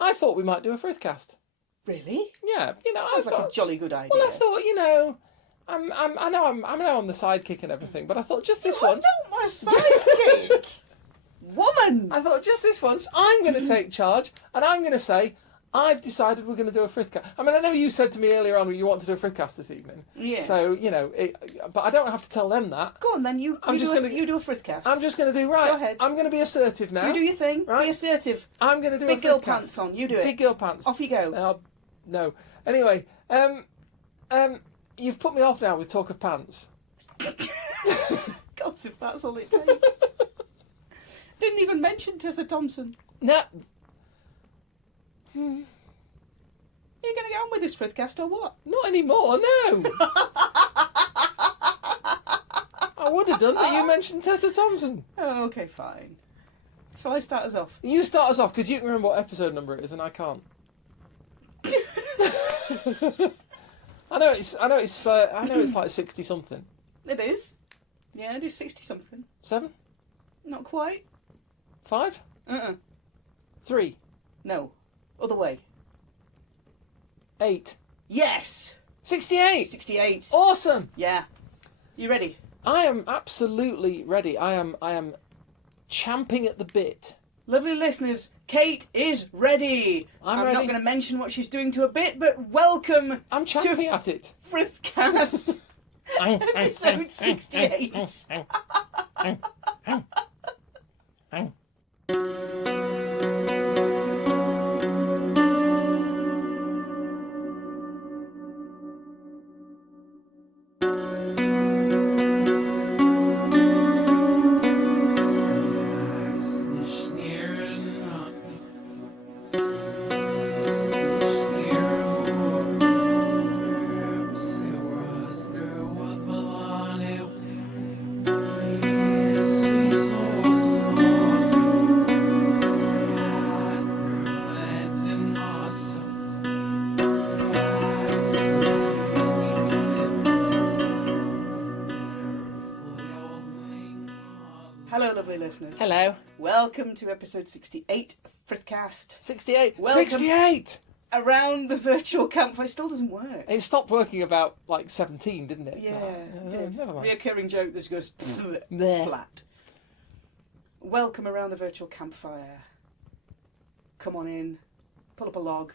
I thought we might do a Frithcast. Really? Yeah, Sounds like a jolly good idea. Well, I thought, I know I'm the sidekick and everything, but I thought just this once. I'm not my sidekick. Woman. I thought just this once, I'm going to take charge, and I'm going to say, I've decided we're going to do a Frithcast. I mean, I know you said to me earlier on you want to do a Frithcast this evening. Yeah. So, but I don't have to tell them that. Go on then, you do a Frithcast. I'm just going to do, right, Go ahead. I'm going to be assertive now. You do your thing, right? Be assertive. I'm going to do a Frithcast. Big girl pants on, you do it. Big girl pants. Off you go. No. Anyway, you've put me off now with talk of pants. God, if that's all it takes. Didn't even mention Tessa Thompson. No. Are you going to get on with this Frithcast or what? Not anymore, no. I would have done, but you mentioned Tessa Thompson. Oh, okay, fine. Shall I start us off? You start us off, because you can remember what episode number it is, and I can't. I know it's like 60 something. It is. Yeah, it is 60 something. 7? Not quite. 5? 3? No. Other way. 8? Yes! 68! 68. Awesome! Yeah. You ready? I am absolutely ready. I am champing at the bit. Lovely listeners, Kate is ready. I'm not ready. going to mention what she's doing to a bit, but welcome I'm champing at it. Frithcast episode 68. Hello, lovely listeners. Hello. Welcome to episode 68 of Frithcast. 68. Welcome. 68! Around the virtual campfire. It still doesn't work. It stopped working about, 17, didn't it? Yeah, Oh, it did. never mind. Reoccurring joke that goes Bleh. flat. Welcome around the virtual campfire. Come on in, pull up a log,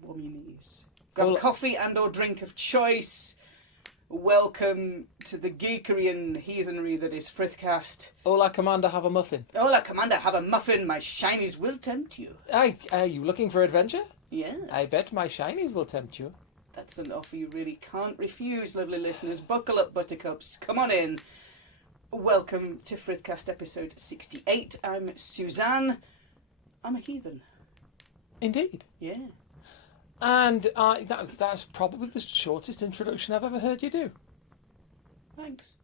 warm your knees. Grab coffee and or drink of choice. Welcome to the geekery and heathenry that is Frithcast. Hola, Commander, have a muffin. Hola, Commander, have a muffin. My shinies will tempt you. Are you looking for adventure? Yes. I bet my shinies will tempt you. That's an offer you really can't refuse, lovely listeners. Buckle up, buttercups. Come on in. Welcome to Frithcast episode 68. I'm Suzanne. I'm a heathen. Indeed. Yeah. And that's probably the shortest introduction I've ever heard you do. Thanks.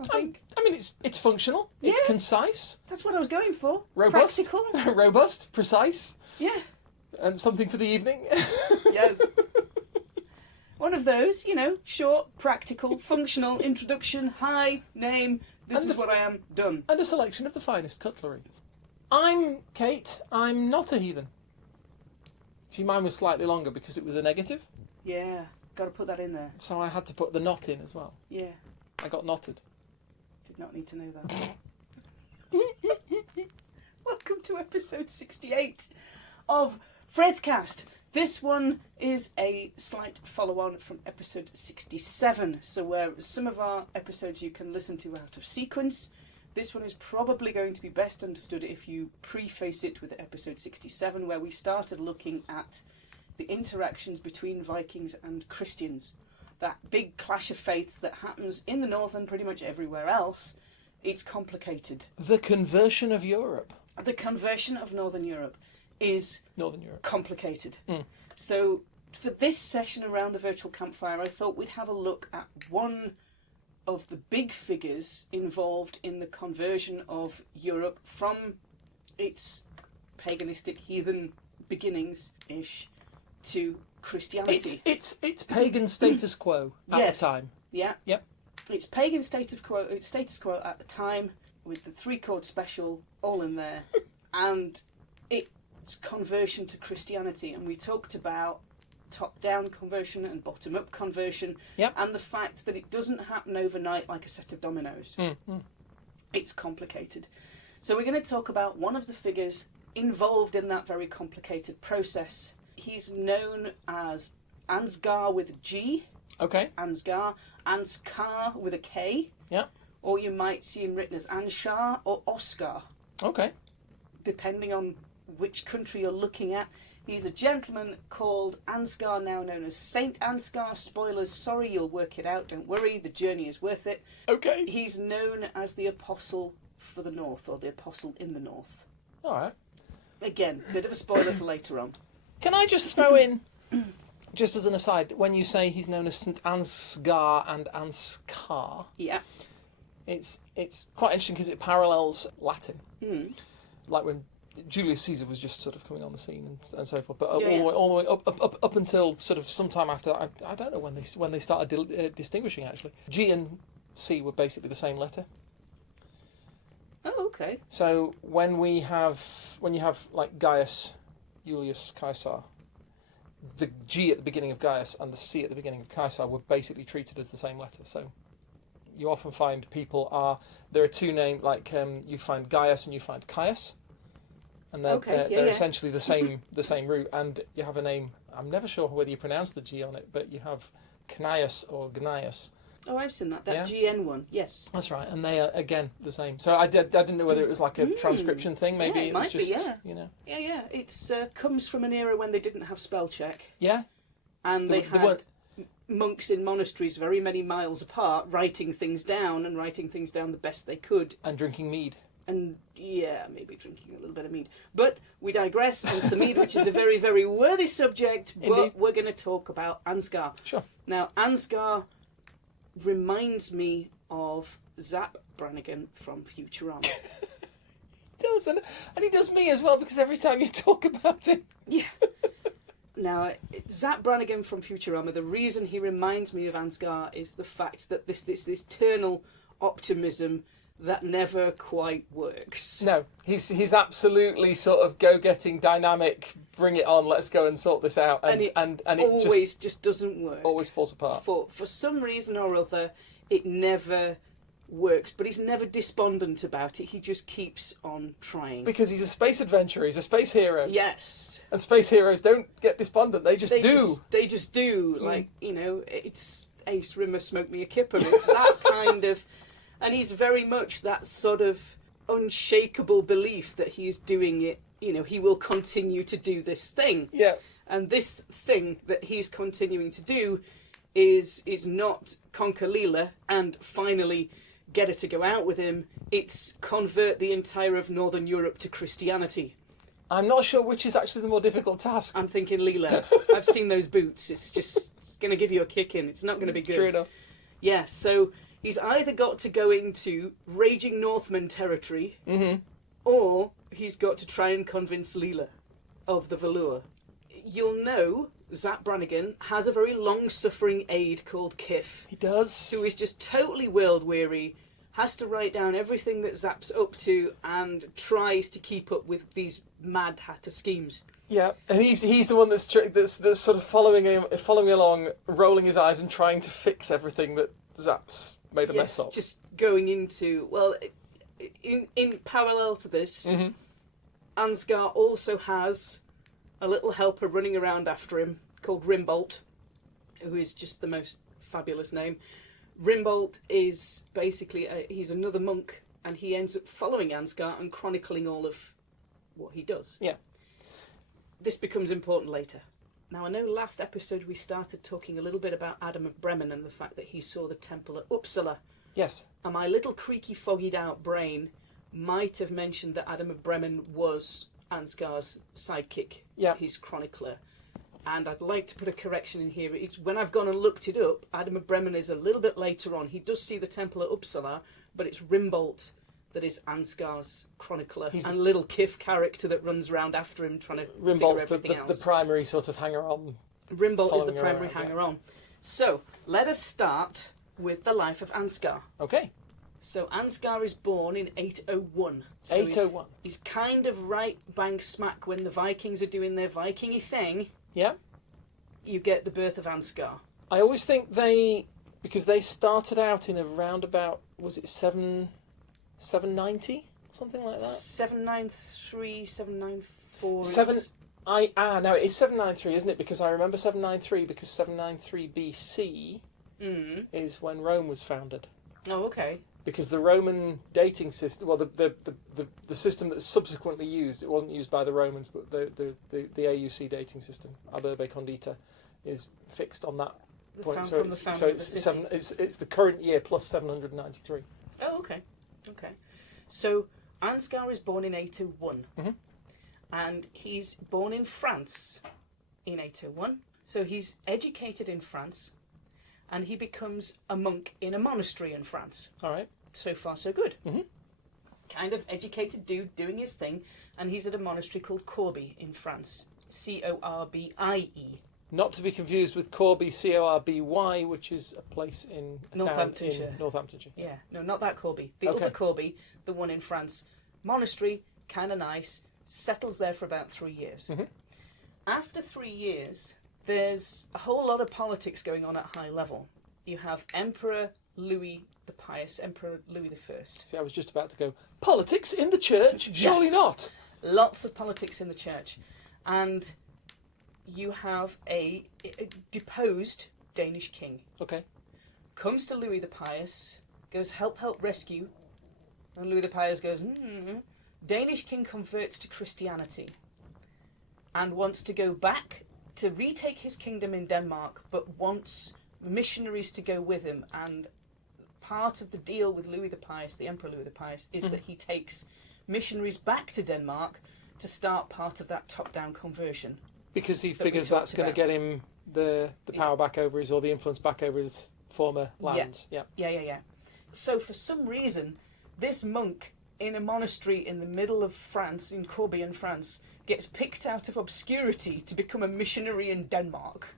I think. I mean, it's functional. It's Yeah. concise. That's what I was going for. Robust. Practical. Robust. Precise. Yeah. And something for the evening. Yes. One of those, short, practical, functional, introduction, hi, name, this is what I am, done. And a selection of the finest cutlery. I'm Kate. I'm not a heathen. See, mine was slightly longer because it was a negative. Yeah, got to put that in there. So I had to put the not in as well. Yeah, I got knotted. did not need to know that. Welcome to episode 68 of Frithcast. This one is a slight follow-on from episode 67. So where some of our episodes you can listen to out of sequence, this one is probably going to be best understood if you preface it with episode 67, where we started looking at the interactions between Vikings and Christians. That big clash of faiths that happens in the north and pretty much everywhere else. It's complicated. The conversion of Europe. The conversion of Northern Europe is Northern Europe. complicated. Mm. So for this session around the virtual campfire, I thought we'd have a look at one of the big figures involved in the conversion of Europe from its paganistic heathen beginnings-ish to Christianity. It's pagan status quo at Yes. the time. Yeah. Yep. It's pagan status quo at the time, with the 3-chord special all in there. And it conversion to Christianity, and we talked about top-down conversion and bottom-up conversion, and the fact that it doesn't happen overnight like a set of dominoes. It's complicated. So we're going to talk about one of the figures involved in that very complicated process. He's known as Ansgar with a G. Okay. Ansgar. Ansgar with a K. Yeah. Or you might see him written as Anshar or Oscar. Okay. Depending on which country you're looking at. He's a gentleman called Ansgar, now known as Saint Ansgar. Spoilers, sorry, you'll work it out. Don't worry, the journey is worth it. Okay. He's known as the Apostle for the North, or the Apostle in the North. All right. Again, bit of a spoiler for later on. Can I just throw in, just as an aside, when you say he's known as St Ansgar and Anskar, Yeah. it's quite interesting because it parallels Latin. Mm. Like when Julius Caesar was just sort of coming on the scene and so forth, but Yeah, all the way up until sort of sometime after that, I don't know when they started distinguishing actually. G and C were basically the same letter. Oh, okay. So when you have like Gaius, Julius Caesar, the G at the beginning of Gaius and the C at the beginning of Caesar were basically treated as the same letter. So you often find there are two names, like you find Gaius and you find Caius, and they're essentially the same root. And you have a name, I'm never sure whether you pronounce the G on it, but you have Cnaius or Gnaeus. Oh, I've seen that. Yeah. GN one, yes. That's right, and they are again the same. So I didn't know whether it was like a transcription thing. Maybe it it was might just be, you know. Yeah. It's comes from an era when they didn't have spell check. Yeah. And they had monks in monasteries very many miles apart writing things down the best they could. And drinking mead. And maybe drinking a little bit of mead. But we digress onto the mead, which is a very, very worthy subject. But Indeed. we're going to talk about Ansgar. Sure. Now, Ansgar reminds me of Zap Brannigan from Futurama. He does, and he does me as well, because every time you talk about it. Yeah. Now, Zap Brannigan from Futurama, the reason he reminds me of Ansgar is the fact that this eternal optimism that never quite works. No, he's absolutely sort of go-getting, dynamic, bring it on, let's go and sort this out. And it always just doesn't work. Always falls apart. For some reason or other, it never works. But he's never despondent about it. He just keeps on trying. Because he's a space adventurer, he's a space hero. Yes. And space heroes don't get despondent, they just do. They just do. Like, it's Ace Rimmer, smoke me a kipper. It's that kind of... And he's very much that sort of unshakable belief that he's doing it, he will continue to do this thing. Yeah. And this thing that he's continuing to do is not conquer Leela and finally get her to go out with him. It's convert the entire of Northern Europe to Christianity. I'm not sure which is actually the more difficult task. I'm thinking Leela. I've seen those boots. It's going to give you a kick in. It's not going to be good. True enough. Yeah, so... He's either got to go into raging Northman territory, or he's got to try and convince Leela of the Valur. You'll know Zap Brannigan has a very long-suffering aide called Kif. He does. Who is just totally world-weary, has to write down everything that Zap's up to, and tries to keep up with these Mad Hatter schemes. Yeah, and he's the one that's sort of following along, rolling his eyes and trying to fix everything that Zap's made a mess of. Just going into... Well, in parallel to this, Ansgar also has a little helper running around after him called Rimbolt, who is just the most fabulous name. Rimbolt is basically... he's another monk, and he ends up following Ansgar and chronicling all of what he does. Yeah. This becomes important later. Now, I know last episode we started talking a little bit about Adam of Bremen and the fact that he saw the temple at Uppsala. Yes. And my little creaky, foggied out brain might have mentioned that Adam of Bremen was Ansgar's sidekick, his chronicler. And I'd like to put a correction in here. It's when I've gone and looked it up, Adam of Bremen is a little bit later on. He does see the temple at Uppsala, but it's Rimbolt that is Ansgar's chronicler and little Kif character that runs around after him trying to figure everything out. The primary sort of hanger-on. Rimbolt is the primary hanger-on. So, let us start with the life of Ansgar. Okay. So Ansgar is born in 801. So 801. He's kind of right bang smack when the Vikings are doing their Viking-y thing. Yeah. You get the birth of Ansgar. I always think because they started out in around about, was it 790? Something like that? 793, 794. No, it's 793, isn't it? Because I remember 793 because 793 BC is when Rome was founded. Oh, okay. Because the Roman dating system, well, the system that's subsequently used, it wasn't used by the Romans, but the AUC dating system, Urbe Condita, is fixed on that point. So it's the current year plus 793. Oh, okay. Okay. So Ansgar is born in 801. Mm-hmm. And he's born in France in 801. So he's educated in France. And he becomes a monk in a monastery in France. All right. So far, so good. Mm-hmm. Kind of educated dude doing his thing. And he's at a monastery called Corbie in France. Corbie. Not to be confused with Corby, Corby, which is a place in Northamptonshire. In Northamptonshire. Yeah, no, not that Corbie. The Okay. other Corbie, the one in France. Monastery, kind of nice. Settles there for about 3 years. Mm-hmm. After 3 years, there's a whole lot of politics going on at high level. You have Emperor Louis the Pious, Emperor Louis I. See, I was just about to go, politics in the church? Surely Yes. not. Lots of politics in the church. And you have a deposed Danish king. Okay. Comes to Louis the Pious, goes help, rescue. And Louis the Pious goes, Danish king converts to Christianity and wants to go back to retake his kingdom in Denmark, but wants missionaries to go with him. And part of the deal with Louis the Pious, the Emperor Louis the Pious, is that he takes missionaries back to Denmark to start part of that top-down conversion. Because he figures that's going to get him the power back over his, or the influence back over his former lands. Yeah. So for some reason, this monk in a monastery in the middle of France, in Corbie in France, gets picked out of obscurity to become a missionary in Denmark.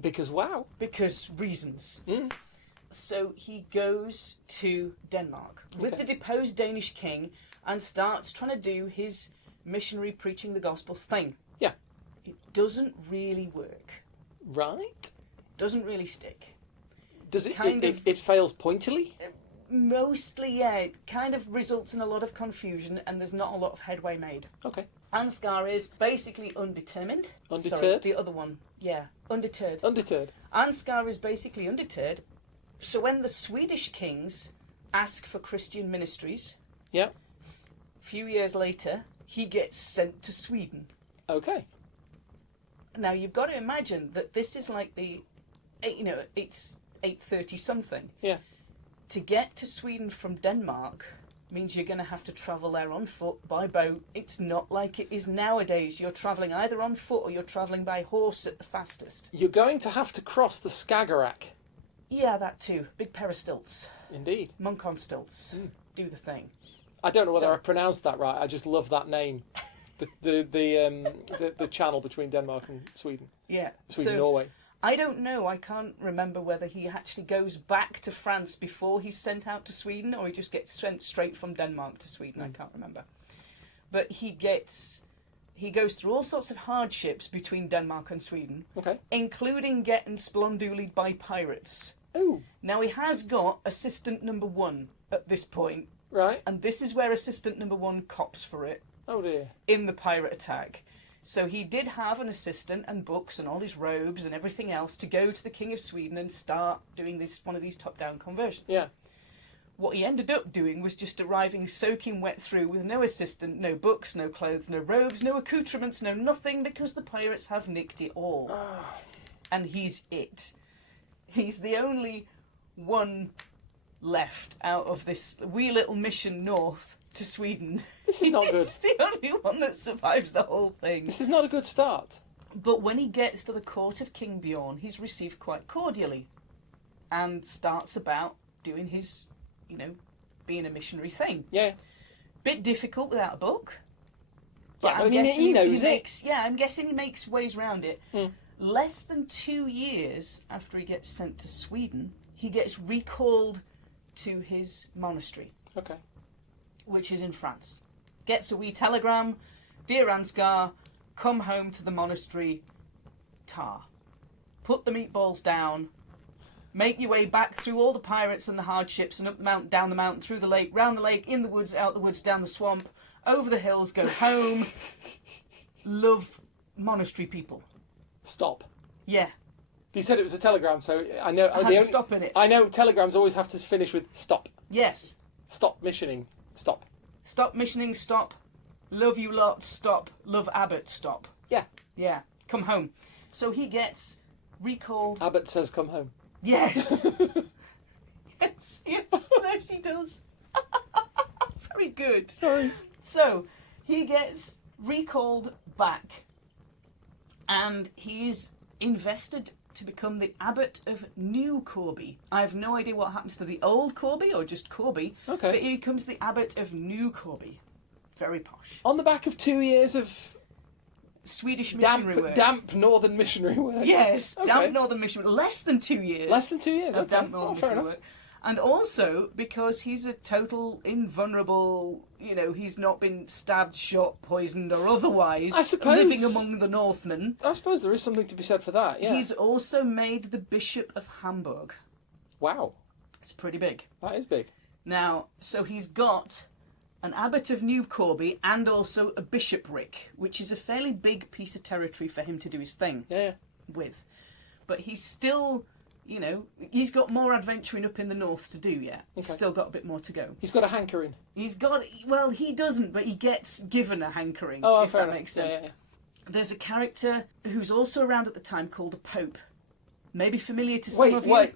Because wow. Because reasons. Mm. So he goes to Denmark with the deposed Danish king and starts trying to do his missionary preaching the gospels thing. Yeah. It doesn't really work. Right. Doesn't really stick. Does it? It fails pointily? Mostly, yeah. It kind of results in a lot of confusion and there's not a lot of headway made. Okay. Ansgar is basically undetermined. Undeterred? Sorry, the other one. Yeah, undeterred. Undeterred. Ansgar is basically undeterred. So when the Swedish kings ask for Christian ministries, Yeah. a few years later, he gets sent to Sweden. Okay. Now, you've got to imagine that this is like it's 8:30 something. Yeah. To get to Sweden from Denmark means you're going to have to travel there on foot, by boat. It's not like it is nowadays. You're travelling either on foot or you're travelling by horse at the fastest. You're going to have to cross the Skagerrak. Yeah, that too. Big pair of stilts. Indeed. Monk on stilts. Do the thing. I don't know whether I pronounced that right. I just love that name. The channel between Denmark and Sweden. Yeah. Sweden, Norway. I don't know. I can't remember whether he actually goes back to France before he's sent out to Sweden or he just gets sent straight from Denmark to Sweden. I can't remember. But he goes through all sorts of hardships between Denmark and Sweden. Okay. Including getting splundoolied by pirates. Ooh. Now he has got assistant number 1 at this point. Right. And this is where assistant number 1 cops for it. Oh dear. In the pirate attack. So he did have an assistant and books and all his robes and everything else to go to the King of Sweden and start doing one of these top-down conversions. Yeah. What he ended up doing was just arriving soaking wet through with no assistant, no books, no clothes, no robes, no accoutrements, no nothing, because the pirates have nicked it all. And he's it. He's the only one left out of this wee little mission north to Sweden. This is not good. He's the only one that survives the whole thing. This is not a good start. But when he gets to the court of King Bjorn, he's received quite cordially and starts about doing his, being a missionary thing. Yeah. Bit difficult without a book. But Yeah, I mean, he knows it. Yeah, I'm guessing he makes ways around it. Less than 2 years after he gets sent to Sweden, he gets recalled to his monastery, Okay. which is in France. Gets a wee telegram, "Dear Ansgar, come home to the monastery, tar. Put the meatballs down, make your way back through all the pirates and the hardships and up the mountain, down the mountain, through the lake, round the lake, in the woods, out the woods, down the swamp, over the hills, go home. Love, monastery people." Stop. Yeah. You said it was a telegram, so I know... It has a stop in it. I know telegrams always have to finish with stop. Yes. Stop missioning. Stop. Stop missioning, stop. Love you lot, stop. Love Abbott, stop. Yeah. Yeah. Come home. So he gets recalled. Abbott says come home. Yes. Yes, he does. Very good. Sorry. So, he gets recalled back and he's invested to become the Abbot of New Corby. I have no idea what happens to the old Corby or just Corby, Okay. but he becomes the Abbot of New Corby. Very posh. On the back of 2 years of Swedish missionary work. damp northern missionary work. Yes, Okay. damp northern missionary. Less than 2 years. Less than 2 years. Of Okay. damp northern fair missionary enough. work. And also because he's a total invulnerable, he's not been stabbed, shot, poisoned or otherwise I suppose- living among the Northmen. I suppose there is something to be said for that. Yeah. He's also made the Bishop of Hamburg. Wow. It's pretty big. That is big. Now, so he's got an Abbot of New Corby and also a bishopric, which is a fairly big piece of territory for him to do his thing Yeah. with. But he's still, he's got more adventuring up in the north to do yet. He's Okay. still got a bit more to go. He's got a hankering. He's got, well, he doesn't, but he gets given a hankering, Oh, if fair that enough. makes sense. Yeah. There's a character who's also around at the time called a Pope. Maybe familiar to some of you. Wait.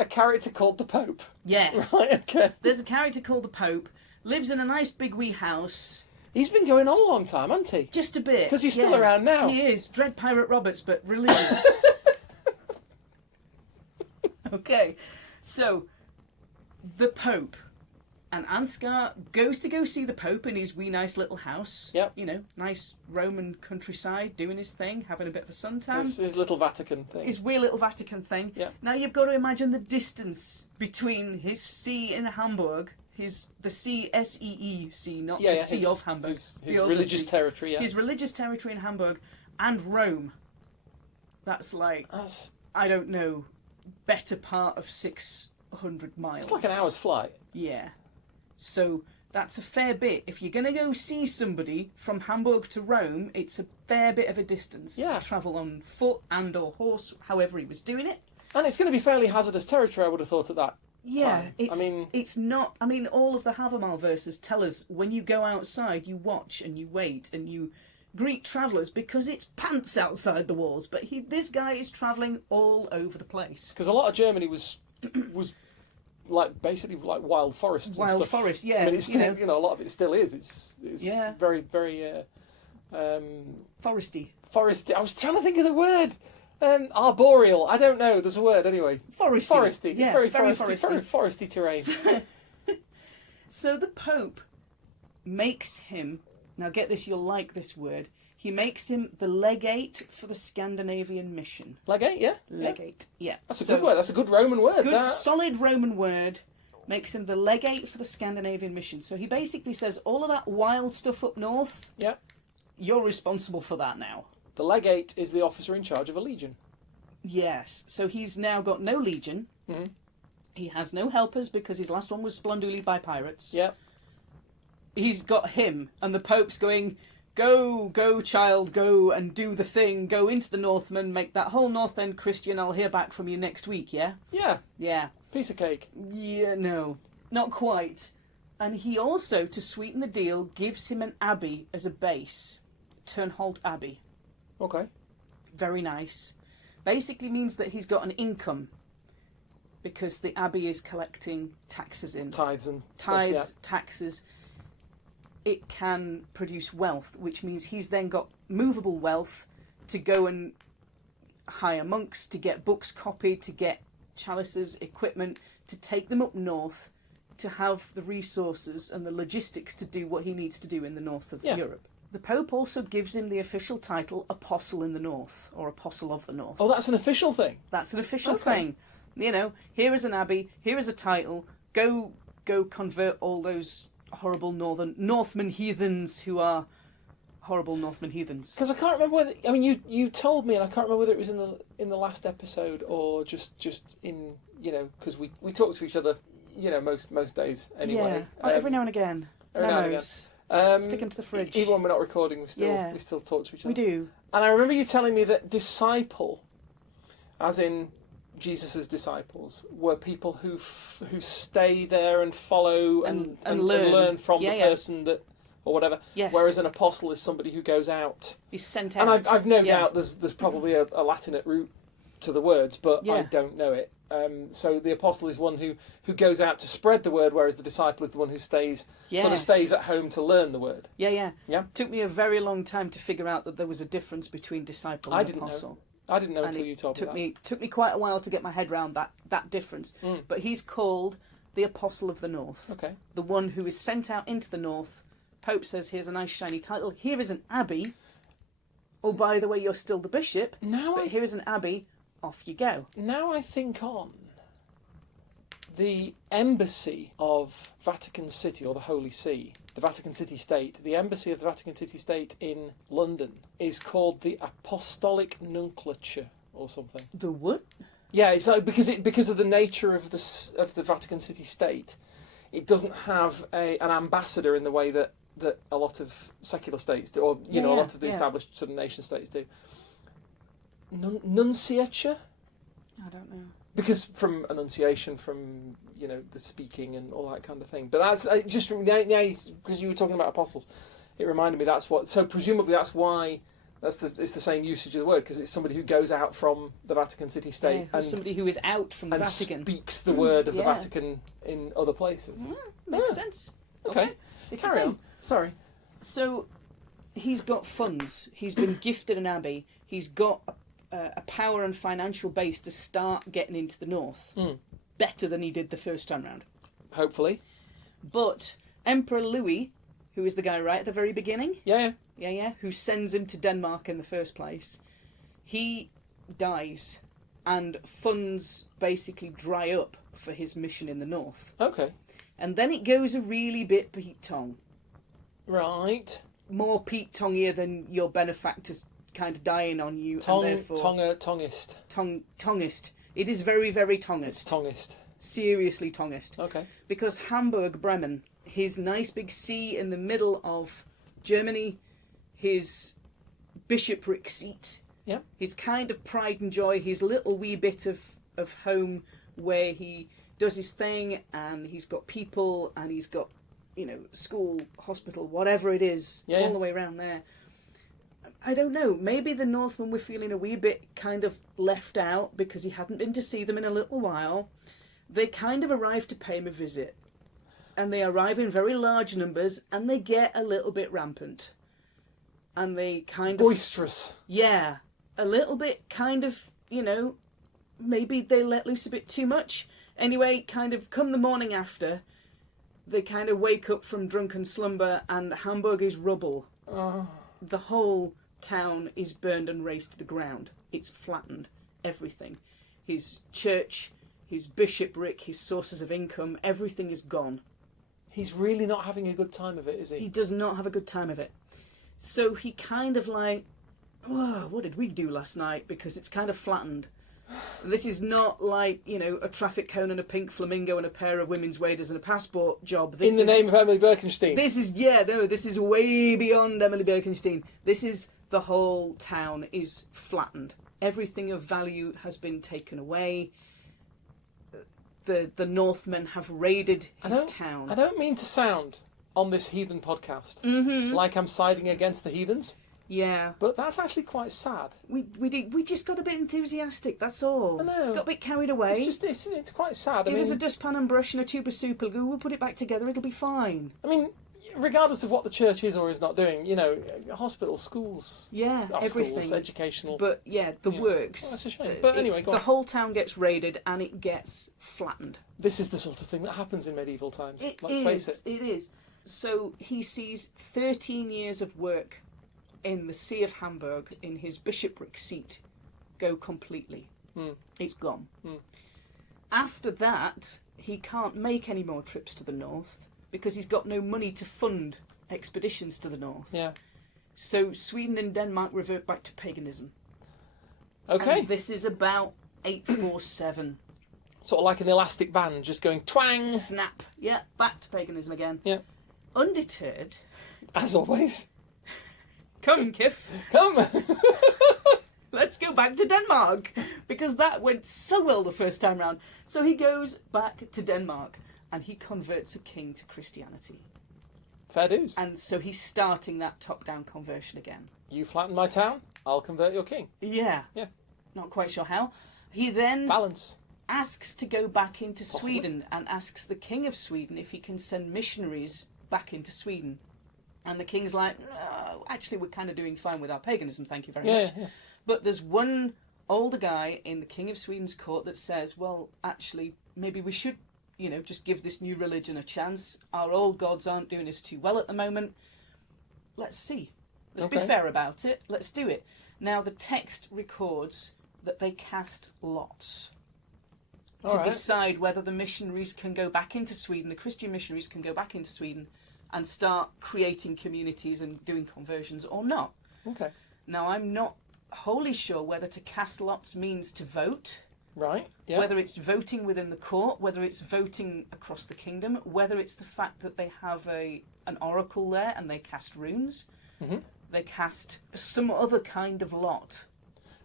A character called the Pope. Yes. Right. Okay. There's a character called the Pope, lives in a nice big wee house. He's been going on a long time, hasn't he? Just a bit. Because he's still around now. He is. Dread Pirate Roberts, but religious. Okay. So, the Pope. And Ansgar goes to go see the Pope in his wee nice little house. Yep. Nice Roman countryside, doing his thing, having a bit of a suntan. His little Vatican thing. His wee little Vatican thing. Yeah. Now you've got to imagine the distance between his see in Hamburg, the sea, S-E-E-C, not the sea of Hamburg. His the other religious sea. territory, yeah. His religious territory in Hamburg and Rome. That's like, That's, I don't know, better part of 600 miles. it's like an hour's flight. Yeah. So that's a fair bit. If you're going to go see somebody from Hamburg to Rome, it's a fair bit of a distance to travel on foot and or horse, however he was doing it. And it's going to be fairly hazardous territory, I would have thought, at that time. It's not. I mean, all of the Havermal verses tell us when you go outside, you watch and you wait and you greet travellers because it's pants outside the walls. But this guy is travelling all over the place. Because a lot of Germany was basically wild forests. Wild and stuff. forest, yeah. I mean, it's still, a lot of it still is. It's very, very Foresty. foresty. I was trying to think of the word. Arboreal. I don't know. There's a word anyway. Foresty. Foresty. Yeah, very very foresty. foresty. Very foresty terrain. So the Pope makes him, now get this, you'll like this word, he makes him the legate for the Scandinavian mission. Legate, yeah. Legate, yeah. That's a good word. That's a good Roman word. Good, that. solid Roman word. Makes him the legate for the Scandinavian mission. So he basically says, all of that wild stuff up north, Yeah. you're responsible for that now. The legate is the officer in charge of a legion. Yes. So he's now got no legion. Mm-hmm. He has no helpers because his last one was splunderly by pirates. Yeah. He's got him, and the Pope's going, go, child, go and do the thing. Go into the Northmen, make that whole North End Christian. I'll hear back from you next week, yeah? Yeah. Yeah. Piece of cake. Yeah, no. Not quite. And he also, to sweeten the deal, gives him an abbey as a base. Turnholt Abbey. Okay. Very nice. Basically means that he's got an income because the abbey is collecting taxes in. Tides and Tides, stuff, taxes. It can produce wealth, which means he's then got movable wealth to go and hire monks, to get books copied, to get chalices, equipment, to take them up north, to have the resources and the logistics to do what he needs to do in the north of Europe. The Pope also gives him the official title Apostle in the North, or Apostle of the North. Oh, that's an official thing? That's an official Okay. thing. You know, here is an abbey, here is a title, go convert all those horrible Northmen heathens who are horrible Northmen heathens. Because I can't remember whether... I mean, you told me, and I can't remember whether it was in the last episode or just in, you know, because we talk to each other, you know, most days anyway. Yeah, every now and again. Every now and again. Stick them to the fridge. Even when we're not recording, we still talk to each other. We do. And I remember you telling me that disciple, as in Jesus' disciples, were people who stay there and follow and learn from the person that, or whatever. Yes. Whereas an apostle is somebody who goes out. He's sent out. And I've no doubt there's probably a Latinate root to the words, but I don't know it. So the apostle is one who goes out to spread the word, whereas the disciple is the one who stays at home to learn the word. Yeah. Took me a very long time to figure out that there was a difference between disciple and apostle. I didn't know until you told me that. Took me quite a while to get my head around that difference. But he's called the Apostle of the North. Okay. The one who is sent out into the North. Pope says, here's a nice shiny title. Here is an abbey. Oh, by the way, you're still the bishop. Here is an abbey. Off you go. Now I think on the embassy of Vatican City, or the Holy See, the Vatican City State, the embassy of the Vatican City State in London is called the Apostolic Nunciature or something. The what? Yeah, it's like because of the nature of the Vatican City State, it doesn't have an ambassador in the way that a lot of secular states do, or a lot of the established sort of nation states do. Nunciature? I don't know. Because from enunciation, from the speaking and all that kind of thing. But that's just now because you were talking about apostles, it reminded me that's what. So presumably that's why it's the same usage of the word, because it's somebody who goes out from the Vatican City State and somebody who is out from the Vatican speaks the word of the Vatican in other places. Makes sense. Okay. Carry on. Sorry. So he's got funds. He's been gifted an abbey. He's got a power and financial base to start getting into the north better than he did the first time round. Hopefully. But Emperor Louis, who is the guy right at the very beginning, who sends him to Denmark in the first place, he dies and funds basically dry up for his mission in the north. Okay. And then it goes a really bit Pete Tong. Right. More Pete Tongier than your benefactors kind of dying on you. Tongist. Tongist. It is very, very Tongist. It's Tongist. Seriously Tongist. Okay. Because Hamburg, Bremen, his nice big see in the middle of Germany, his bishopric seat, his kind of pride and joy, his little wee bit of home where he does his thing, and he's got people, and he's got, school, hospital, whatever it is, all the way around there. I don't know, maybe the Northmen were feeling a wee bit kind of left out because he hadn't been to see them in a little while. They kind of arrived to pay him a visit. And they arrive in very large numbers, and they get a little bit rampant. And they kind of... boisterous. Yeah. A little bit kind of, maybe they let loose a bit too much. Anyway, kind of come the morning after, they kind of wake up from drunken slumber, and Hamburg is rubble. The whole town is burned and razed to the ground. It's flattened. Everything. His church, his bishopric, his sources of income, everything is gone. He's really not having a good time of it, is he? He does not have a good time of it. So he kind of like, what did we do last night? Because it's kind of flattened. This is not like, a traffic cone and a pink flamingo and a pair of women's waders and a passport job. This in the name of Emily Birkenstein. This is way beyond Emily Birkenstein. This is the whole town is flattened. Everything of value has been taken away. The Northmen have raided his town. I don't mean to sound, on this heathen podcast, like I'm siding against the heathens. Yeah. But that's actually quite sad. We just got a bit enthusiastic, that's all. I know. Got a bit carried away. It's quite sad. Give us a dustpan and brush and a tube of soup, we'll put it back together, it'll be fine. I mean, regardless of what the church is or is not doing, hospitals, schools... Yeah, everything. Schools, educational... But, the works. Well, that's a shame. But anyway, go on. The whole town gets raided and it gets flattened. This is the sort of thing that happens in medieval times. Let's face it. It is. So he sees 13 years of work in the See of Hamburg, in his bishopric seat, go completely. It's gone. After that, he can't make any more trips to the north because he's got no money to fund expeditions to the north. Yeah. So Sweden and Denmark revert back to paganism. Okay. And this is about 847. Sort of like an elastic band, just going twang. Snap. Yeah, back to paganism again. Yeah. Undeterred. As always. Come, Kif. Come. Let's go back to Denmark. Because that went so well the first time round. So he goes back to Denmark and he converts a king to Christianity. Fair dues. And so he's starting that top-down conversion again. You flatten my town, I'll convert your king. Yeah. Yeah. Not quite sure how. He then Balance. asks to go back into Possibly. Sweden and asks the king of Sweden if he can send missionaries back into Sweden. And the king's like, no, actually, we're kind of doing fine with our paganism, thank you very much. Yeah. But there's one older guy in the king of Sweden's court that says, well, actually, maybe we should, just give this new religion a chance. Our old gods aren't doing us too well at the moment. Let's see. Let's be Okay. fair about it. Let's do it. Now, the text records that they cast lots All to right. decide whether the missionaries can go back into Sweden, the Christian missionaries can go back into Sweden and start creating communities and doing conversions or not. Okay. Now, I'm not wholly sure whether to cast lots means to vote, Right. Yeah. whether it's voting within the court, whether it's voting across the kingdom, whether it's the fact that they have an oracle there and they cast runes, Mhm. they cast some other kind of lot.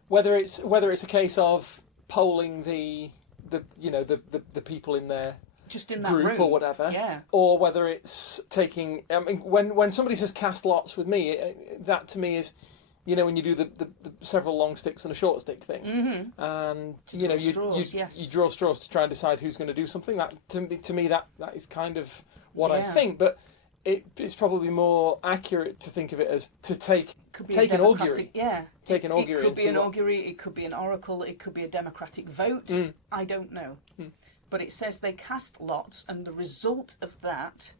Whether it's a case of polling the people in their Just in that group room. or whatever, Yeah. or whether it's taking. I mean, when somebody says cast lots with me, that to me is, when you do the several long sticks and a short stick thing, and draw you straws, yes. you draw straws to try and decide who's going to do something. That to me that is kind of what I Yeah. think, but it's probably more accurate to think of it as to take Could be take a an democratic- augury. Yeah. Take an augury It could and be see an what- augury, it could be an oracle, it could be a democratic vote. Mm. I don't know. But it says they cast lots, and the result of that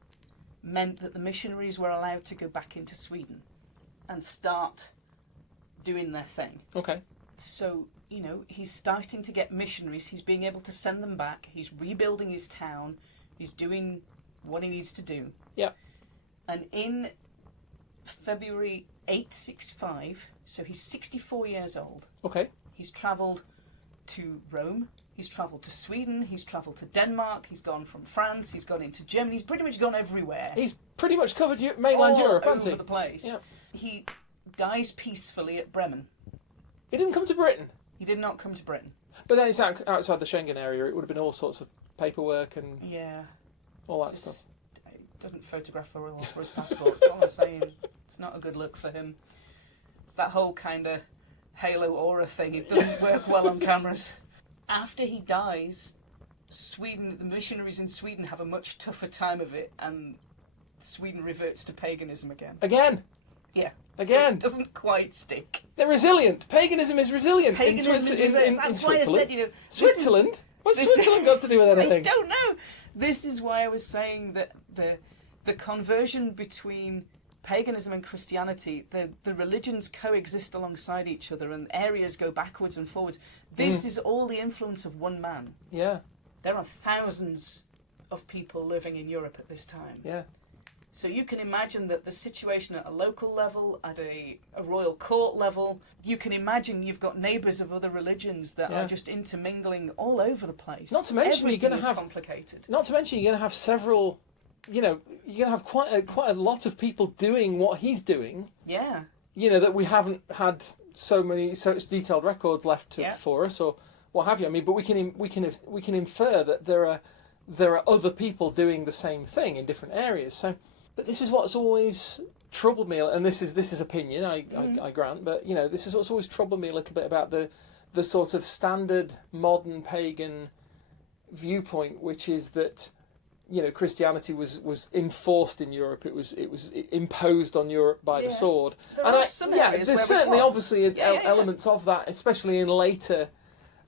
meant that the missionaries were allowed to go back into Sweden and start doing their thing. Okay. So, he's starting to get missionaries, he's being able to send them back, he's rebuilding his town, he's doing what he needs to do. Yeah. And in February 865, so he's 64 years old, Okay. he's travelled to Rome, he's travelled to Sweden, he's travelled to Denmark, he's gone from France, he's gone into Germany, he's pretty much gone everywhere. He's pretty much covered mainland all Europe, over hasn't he? the place. Yeah. He dies peacefully at Bremen. He didn't come to Britain, He did not come to Britain. but then it's outside the Schengen area. It would have been all sorts of paperwork and Yeah. all that stuff. Just doesn't photograph very well for his passport. That's all I'm saying. It's not a good look for him. It's that whole kind of halo aura thing. It doesn't work well on cameras. After he dies, the missionaries in Sweden have a much tougher time of it, and Sweden reverts to paganism again. Again. Yeah. Again. So it doesn't quite stick. They're resilient. Paganism is resilient. Paganism is resilient. That's why I said, Switzerland? What's this is- Switzerland got to do with I anything? don't know. This is why I was saying that the conversion between paganism and Christianity, the religions coexist alongside each other and areas go backwards and forwards. This is all the influence of one man. Yeah, There are thousands of people living in Europe at this time. yeah. So you can imagine that the situation at a local level, at a royal court level, you can imagine you've got neighbours of other religions that Yeah. are just intermingling all over the place. Not to mention Everything you're going is to have complicated. Not to mention you're going to have several. You're going to have quite a lot of people doing what he's doing. Yeah. That we haven't had such detailed records left Yeah. for us, or what have you. I mean, but we can infer that there are other people doing the same thing in different areas. So, but this is what's always troubled me, and this is opinion, I grant, but this is what's always troubled me a little bit about the sort of standard modern pagan viewpoint, which is that Christianity was enforced in Europe. It was imposed on Europe by Yeah. the sword. There And are some areas there's where it certainly was. obviously Yeah. elements of that, especially in later.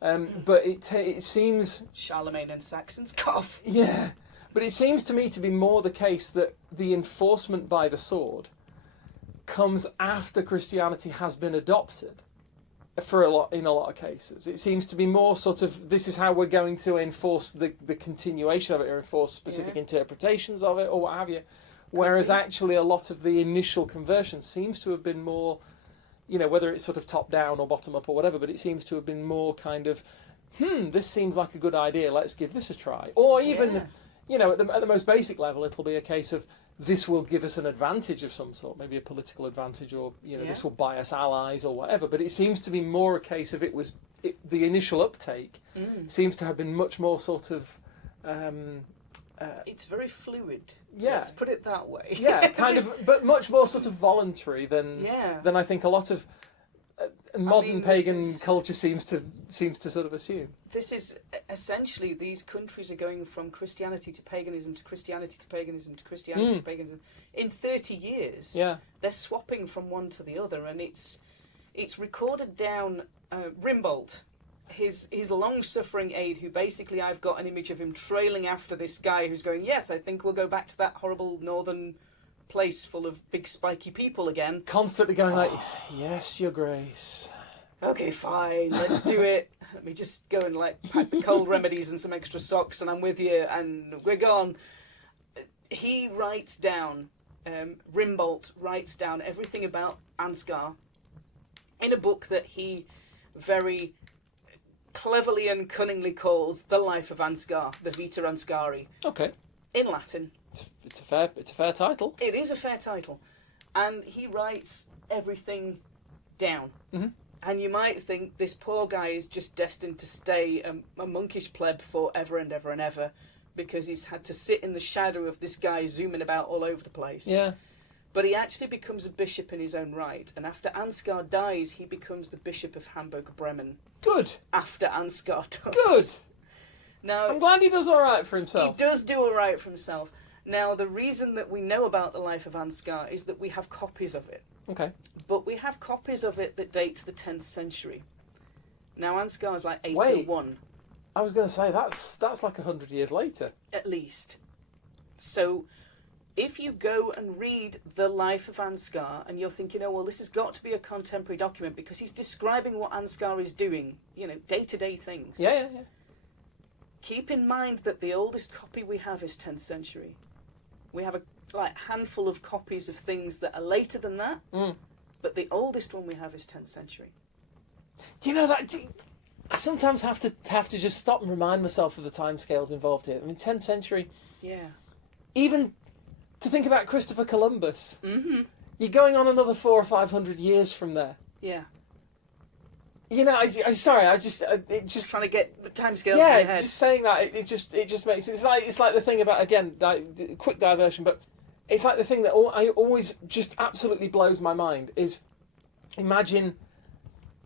But it seems Charlemagne and Saxons, cough. yeah. But it seems to me to be more the case that the enforcement by the sword comes after Christianity has been adopted. in a lot of cases. It seems to be more sort of, this is how we're going to enforce the continuation of it, or enforce specific interpretations of it, or what have you. Whereas actually a lot of the initial conversion seems to have been more, whether it's sort of top down or bottom up or whatever, but it seems to have been more kind of, this seems like a good idea, let's give this a try. Or even, at the most basic level, it'll be a case of, this will give us an advantage of some sort, maybe a political advantage, or this will buy us allies or whatever. But it seems to be more a case of the initial uptake seems to have been much more sort of. It's very fluid. Yeah, let's put it that way. Yeah, kind of, but much more sort of voluntary than I think a lot of modern pagan culture seems to sort of assume. This is essentially, these countries are going from Christianity to paganism to Christianity to paganism to Christianity to paganism. In 30 years, they're swapping from one to the other, and it's recorded down. Rimbold, his long-suffering aide, who basically, I've got an image of him trailing after this guy who's going, yes, I think we'll go back to that horrible northern place full of big spiky people again. Constantly going like, yes, your grace. Okay, fine, let's do it. Let me just go and pack the cold remedies and some extra socks, and I'm with you, and we're gone. He writes down, Rimbold writes down everything about Ansgar in a book that he very cleverly and cunningly calls The Life of Ansgar, the Vita Ansgari. Okay. In Latin. It's a fair title. It is a fair title. And he writes everything down. Mm-hmm. And you might think this poor guy is just destined to stay a monkish pleb forever and ever and ever, because he's had to sit in the shadow of this guy zooming about all over the place. Yeah. But he actually becomes a bishop in his own right. And after Ansgar dies, he becomes the Bishop of Hamburg-Bremen. Good. After Ansgar does. Good. Now, I'm glad he does all right for himself. He does do all right for himself. Now, the reason that we know about the life of Ansgar is that we have copies of it. Okay. But we have copies of it that date to the 10th century. Now, Ansgar is like 801. Wait, I was going to say, that's like 100 years later. At least. So, if you go and read the life of Ansgar, and you're thinking, oh, well, this has got to be a contemporary document, because he's describing what Ansgar is doing, day-to-day things. Yeah. Keep in mind that the oldest copy we have is 10th century. We have a handful of copies of things that are later than that, but the oldest one we have is 10th century. Do you know that? I sometimes have to just stop and remind myself of the timescales involved here. I mean, 10th century. Yeah. Even to think about Christopher Columbus. Mm-hmm. You're going on another 400 or 500 years from there. Yeah. I'm sorry. It just trying to get the timescales in your head. Yeah, just saying that it just makes me. It's like the thing about, again, quick diversion, but it's like the thing that I always just absolutely blows my mind is, imagine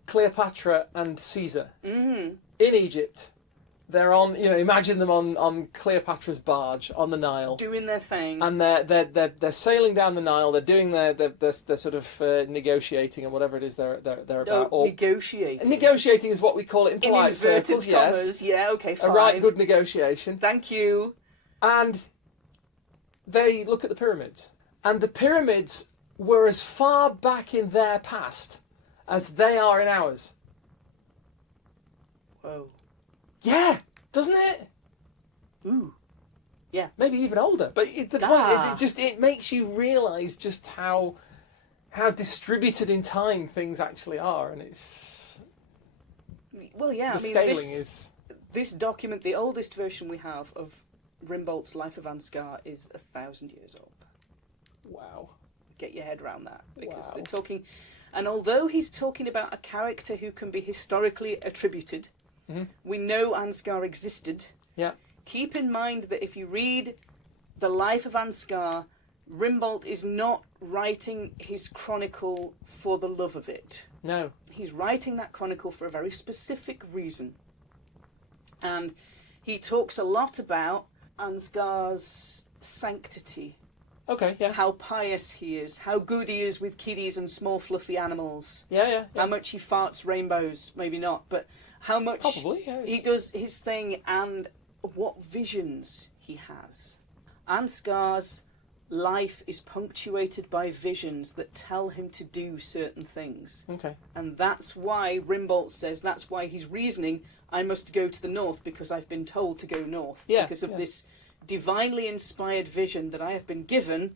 Cleopatra and Caesar in Egypt. They're on, imagine them on Cleopatra's barge on the Nile, doing their thing, and they're sailing down the Nile. They're doing their sort of negotiating and whatever it is they're about. Or negotiating. Negotiating is what we call it in polite circles. Commas, yeah, okay, fine. A right good negotiation. Thank you. And they look at the pyramids, and the pyramids were as far back in their past as they are in ours. Whoa. Yeah, doesn't it? Ooh. Yeah. Maybe even older. But the point is, it makes you realise just how distributed in time things actually are, and it's... Well, yeah, the scaling is... This document, the oldest version we have of Rimbold's Life of Ansgar is 1,000 years old. Wow. Get your head around that, because they're talking... And although he's talking about a character who can be historically attributed... Mm-hmm. We know Ansgar existed. Yeah. Keep in mind that if you read the life of Ansgar, Rimbold is not writing his chronicle for the love of it. No. He's writing that chronicle for a very specific reason. And he talks a lot about Ansgar's sanctity. Okay, yeah. How pious he is, how good he is with kiddies and small fluffy animals. Yeah. How much he farts rainbows, maybe not, but... How much he does his thing and what visions he has. Ansgar's life is punctuated by visions that tell him to do certain things. Okay. And that's why Rimbolt says, that's why he's reasoning, I must go to the north because I've been told to go north. Yeah, because of this divinely inspired vision that I have been given,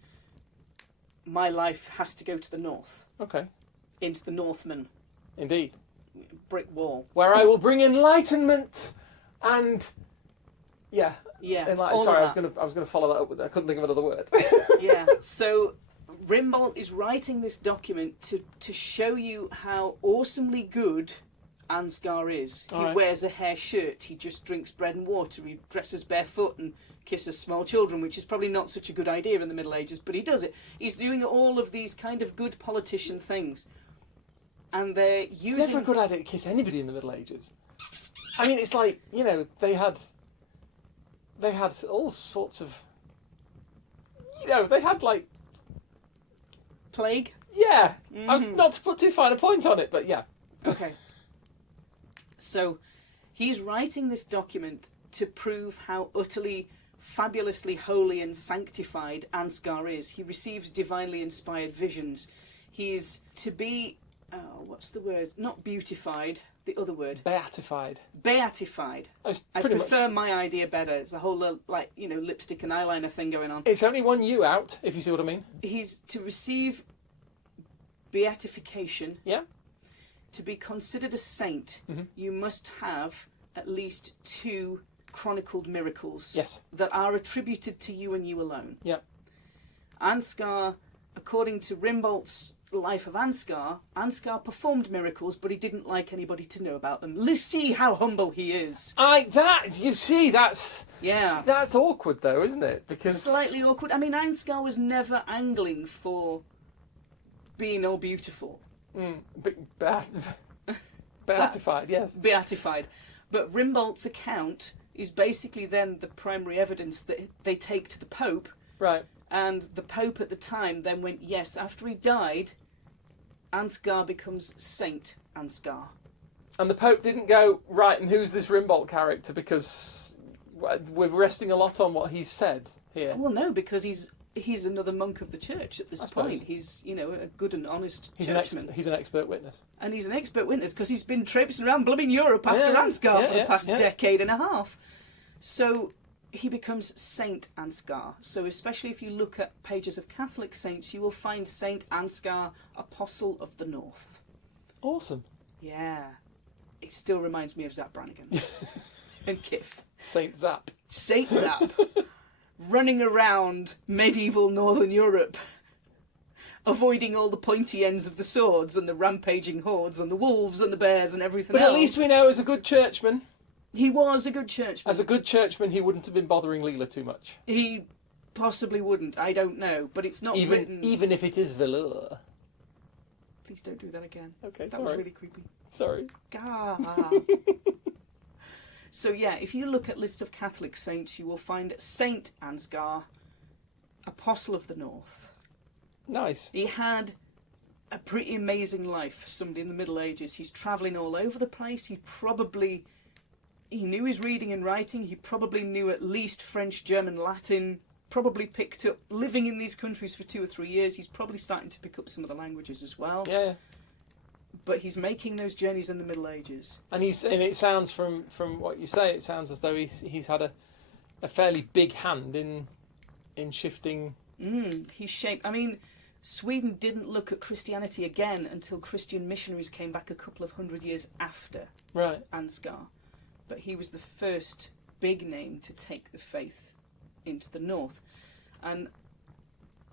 my life has to go to the north. Okay. Into the Northman. Indeed. Brick wall. Where I will bring enlightenment and... Yeah. Yeah. Sorry, I was gonna follow that up with... I couldn't think of another word. Yeah. So Rimbolt is writing this document to show you how awesomely good Ansgar is. He wears a hair shirt. He just drinks bread and water. He dresses barefoot and kisses small children, which is probably not such a good idea in the Middle Ages, but he does it. He's doing all of these kind of good politician things. And they're using... It's never a good idea to kiss anybody in the Middle Ages. I mean, it's like, you know, they had all sorts of... You know, they had, like... Plague? Yeah. Not to put too fine a point on it, but yeah. Okay. So, he's writing this document to prove how utterly, fabulously holy and sanctified Ansgar is. He receives divinely inspired visions. He's to be... what's the word? Not beautified, the other word. Beatified. Beatified. I prefer my idea better. It's a whole, lipstick and eyeliner thing going on. It's only one you out, if you see what I mean. He's to receive beatification. Yeah. To be considered a saint, you must have at least 2 chronicled miracles. Yes. That are attributed to you and you alone. Yeah. Ansgar, according to Rimbolt's Life of Ansgar, Ansgar performed miracles, but he didn't like anybody to know about them. Let's see how humble he is. That's awkward though, isn't it? Because slightly awkward. I mean, Ansgar was never angling for being all beautiful. Beatified, yes. Beatified. But Rimbolt's account is basically then the primary evidence that they take to the Pope. Right. And the Pope at the time then went, yes, after he died, Ansgar becomes Saint Ansgar. And the Pope didn't go, right, and who's this Rimbolt character? Because we're resting a lot on what he's said here. Well, no, because he's another monk of the church at this point. He's, a good and honest churchman. He's an expert witness. And he's an expert witness because he's been traipsing around blooming Europe after Ansgar for the past decade and a half. So he becomes Saint Ansgar. So especially if you look at pages of Catholic saints, you will find Saint Ansgar, Apostle of the North. Awesome. Yeah. It still reminds me of Zap Brannigan. And Kif. Saint Zap. Saint Zap. Running around medieval Northern Europe, avoiding all the pointy ends of the swords and the rampaging hordes and the wolves and the bears and everything else. But at least we know as a good churchman. He was a good churchman. As a good churchman, he wouldn't have been bothering Leela too much. He possibly wouldn't. I don't know. But it's not written... Even if it is velour. Please don't do that again. Okay, that was really creepy. Sorry. Gah. So yeah, if you look at lists of Catholic saints, you will find Saint Ansgar, Apostle of the North. Nice. He had a pretty amazing life for somebody in the Middle Ages. He's travelling all over the place. He knew his reading and writing. He probably knew at least French, German, Latin. Probably picked up, living in these countries for 2 or 3 years, he's probably starting to pick up some of the languages as well. Yeah. But he's making those journeys in the Middle Ages. And it sounds from what you say, it sounds as though he's had a fairly big hand in shifting. He's shaped. I mean, Sweden didn't look at Christianity again until Christian missionaries came back a couple of 100 years after Ansgar. But he was the first big name to take the faith into the north. And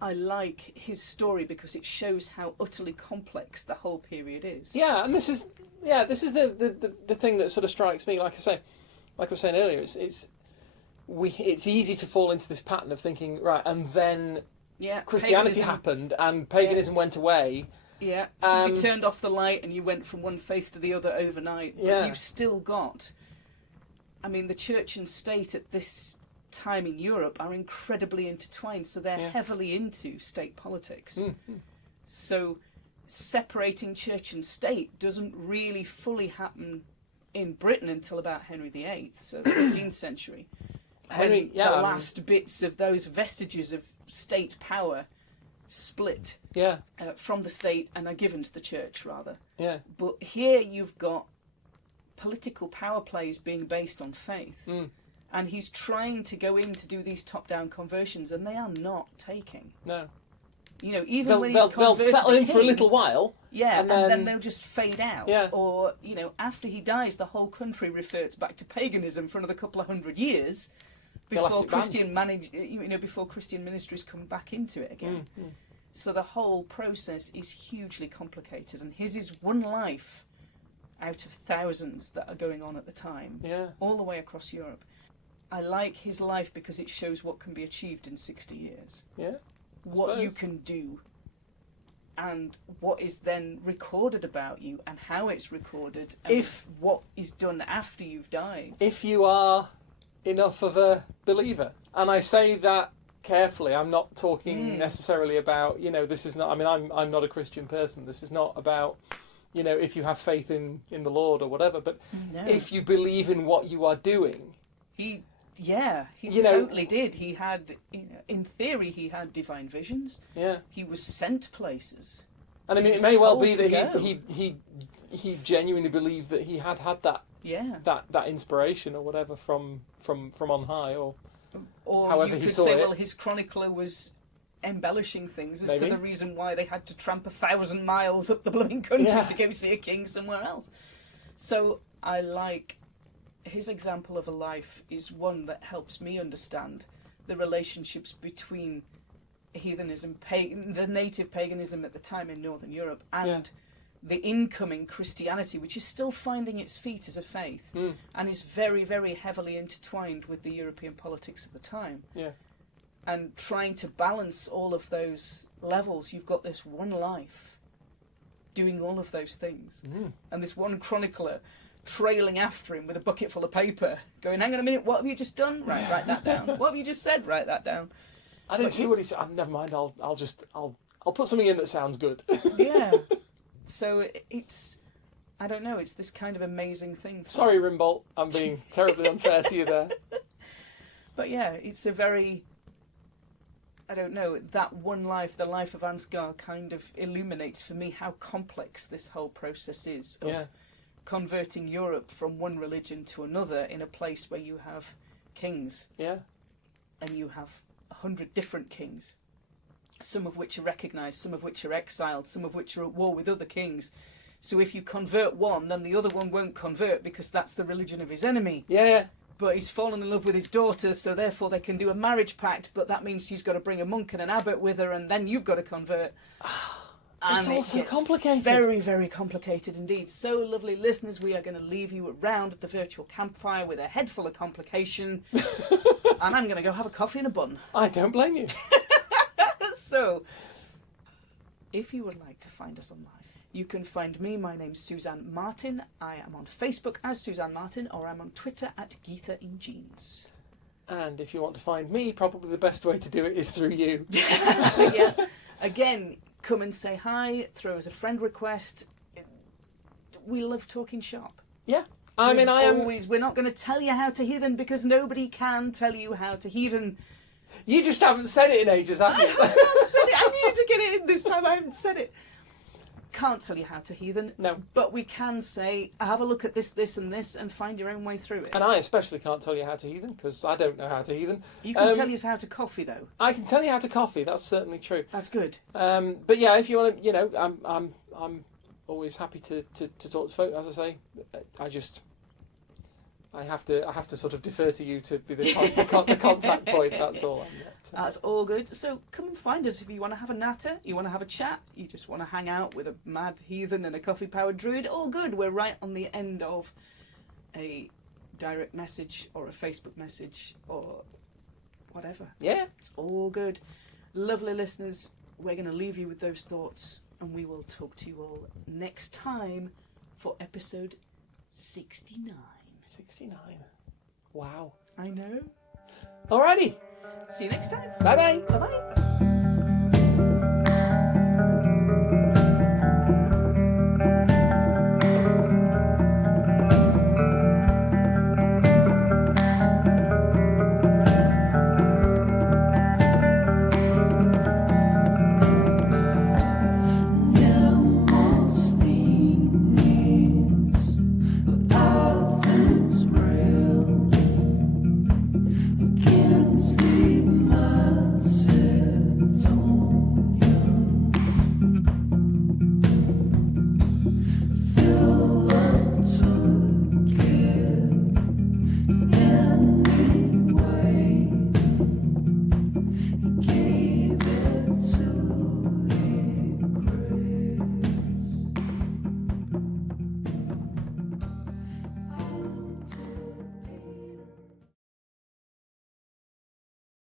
I like his story because it shows how utterly complex the whole period is. Yeah, and this is the thing that sort of strikes me. Like I was saying earlier, it's easy to fall into this pattern of thinking, right, and then Christianity happened and paganism went away. Yeah, somebody turned off the light and you went from one faith to the other overnight. But you've still got... I mean, the church and state at this time in Europe are incredibly intertwined, so they're heavily into state politics. So separating church and state doesn't really fully happen in Britain until about Henry VIII, so the 15th century. Henry, the last bits of those vestiges of state power split from the state and are given to the church, rather. Yeah. But here you've got political power plays being based on faith. And he's trying to go in to do these top-down conversions, and they are not taking. No. You know, even when he's they'll converted settle in king, for a little while. Yeah, and then they'll just fade out. Yeah. Or, you know, after he dies, the whole country reverts back to paganism for another couple of 100 years before before Christian ministries come back into it again. So the whole process is hugely complicated, and his is one life out of thousands that are going on at the time, all the way across Europe. I like his life because it shows what can be achieved in 60 years. Yeah. What you can do, and what is then recorded about you, and how it's recorded, and what is done after you've died. If you are enough of a believer. And I say that carefully. I'm not talking necessarily about, you know, this is not, I mean, I'm not a Christian person. This is not about, you know, if you have faith in the Lord or whatever, but if you believe in what you are doing. He totally did. He had, you know, in theory, he had divine visions. Yeah. He was sent places. And I mean, it may well be that he genuinely believed that he had that that inspiration or whatever from on high, or however he saw it. Well, his chronicler was embellishing things as to the reason why they had to tramp 1,000 miles up the blooming country to go see a king somewhere else. So I like his example of a life is one that helps me understand the relationships between heathenism, the native paganism at the time in Northern Europe, and the incoming Christianity, which is still finding its feet as a faith, and is very, very heavily intertwined with the European politics of the time. Yeah. And trying to balance all of those levels, you've got this one life doing all of those things. And this one chronicler trailing after him with a bucket full of paper, going, hang on a minute, what have you just done? Right, write that down. What have you just said? Write that down. I didn't see what he said. Never mind, I'll put something in that sounds good. Yeah. So it's, I don't know, it's this kind of amazing thing. Sorry, Rimbolt, I'm being terribly unfair to you there. But yeah, it's a very, I don't know, that one life, the life of Ansgar, kind of illuminates for me how complex this whole process is of converting Europe from one religion to another in a place where you have kings. Yeah. And you have 100 different kings, some of which are recognised, some of which are exiled, some of which are at war with other kings. So if you convert one, then the other one won't convert because that's the religion of his enemy. Yeah. But he's fallen in love with his daughter, so therefore they can do a marriage pact, but that means she's got to bring a monk and an abbot with her, and then you've got to convert. And it's all so complicated. Very, very complicated indeed. So, lovely listeners, we are going to leave you around the virtual campfire with a head full of complication. And I'm going to go have a coffee and a bun. I don't blame you. So, if you would like to find us online, you can find me. My name's Suzanne Martin. I am on Facebook as Suzanne Martin, or I'm on Twitter at Geetha in Jeans. And if you want to find me, probably the best way to do it is through you. Yeah. Again, come and say hi, throw us a friend request. We love talking shop. Yeah. We're not going to tell you how to heathen because nobody can tell you how to heathen. You just haven't said it in ages, have you? I knew to get it in this time. I haven't said it. Can't tell you how to heathen. No. But we can say, have a look at this, this and this and find your own way through it. And I especially can't tell you how to heathen because I don't know how to heathen. You can tell us how to coffee though. I can tell you how to coffee, that's certainly true. That's good. But yeah, if you want to, you know, I'm always happy to talk to folk, as I say. I have to sort of defer to you to be the contact point, that's all. That's all good. So come and find us if you want to have a natter, you want to have a chat, you just want to hang out with a mad heathen and a coffee-powered druid, all good. We're right on the end of a direct message or a Facebook message or whatever. Yeah. It's all good. Lovely listeners, we're going to leave you with those thoughts and we will talk to you all next time for episode 69. 69. Wow. I know. Alrighty. See you next time. Bye-bye. Bye-bye.